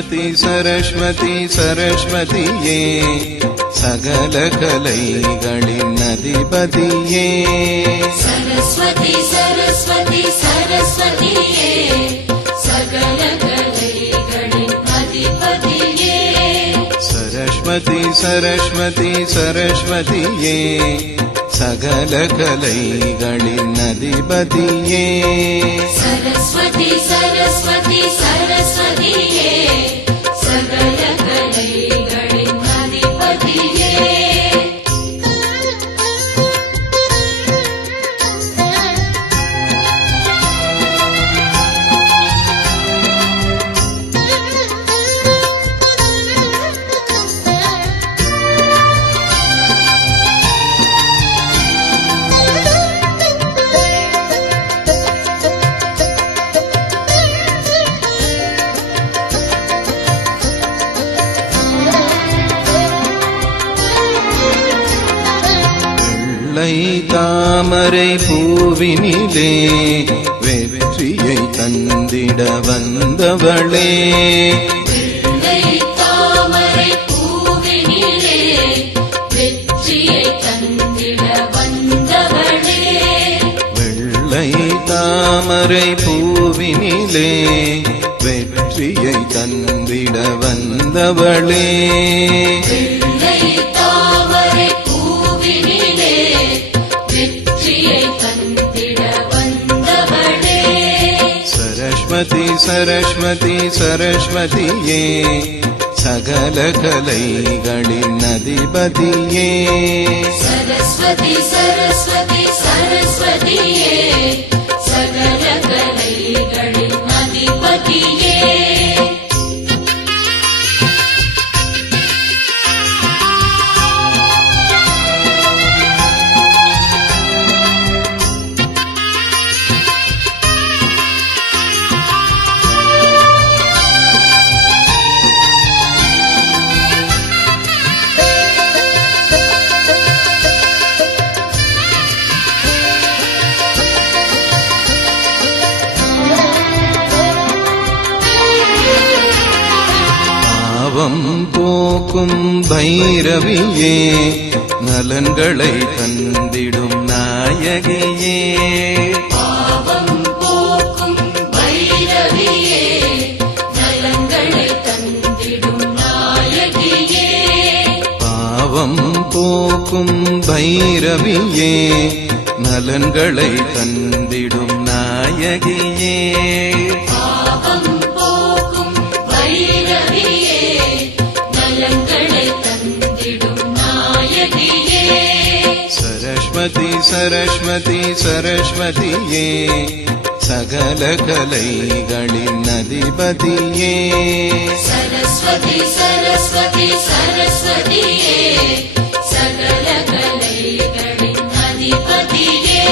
सरस्वती सरस्वती सरस्वतिये सकल कलैगळिन्नधिपतिये सरस्वती सरस्वती सरस्वतिये सकल कलैगळिन्नधिपतिये सरस्वती सरस्वती सरस्वतिये सकल कलैगळिन्नधिपतिये सरस्वती सरस्वती सरस्वतिये सकल कलैगळिन्नधिपतिये தாமரை பூவினிலே வெற்றியை தந்திட வந்தவளே தாமரை பூவினிலே வெற்றியை தந்திட வந்தவளே வெள்ளை தாமரை பூவினிலே வெற்றியை தந்திட வந்தவளே सरस्वती सरस्वती सरस्वतिये सकल कलैगळिन्नधिपतिये सरस्वती सरस्वती सरस्वतिये सकल कलैगळिन्नधिपतिये போக்கும் பைரவியே நலன்களை தந்திடும் நாயகியே பாவம் போக்கும் பைரவியே நலன்களை தந்திடும் நாயகியே பாவம் போக்கும் பைரவியே நலன்களை தந்திடும் நாயகியே सरस्वती सरस्वती सरस्वतिये सकल कलैगळिन्नधिपतिये सरस्वती सरस्वती सरस्वतिये सकल कलैगळिन्नधिपतिये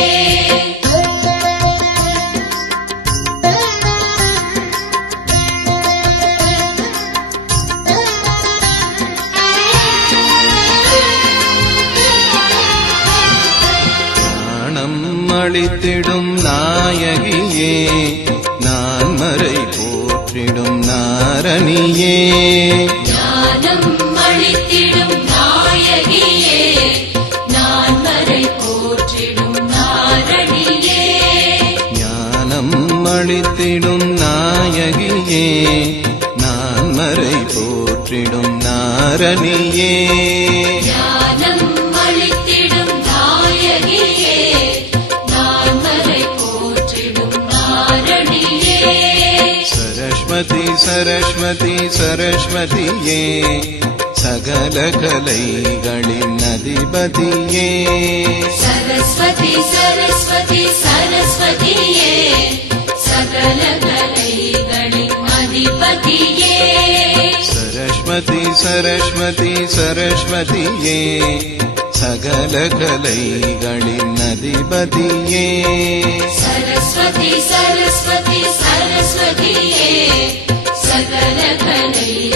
அளித்திடும் நாயகியே நான்மறை போற்றிடும் நாரணியே ஞானம் அளித்திடும் நாயகியே நான்மறை போற்றிடும் நாரணியே ஞானம் அளித்திடும் நாயகியே நான்மறை போற்றிடும் நாரணியே सरस्वती सरस्वतिये सकल कलैगळिन्नधिपतिये सरस्वती सरस्वती सरस्वतिये सकल कलैगळिन्नधिपतिये सरस्वती सरस्वती सरस्वतिये सकल कलैगळिन्नधिपतिये सरस्वती सरस्वती सरस्वतिये सकल कलैगळिन्नधिपतिये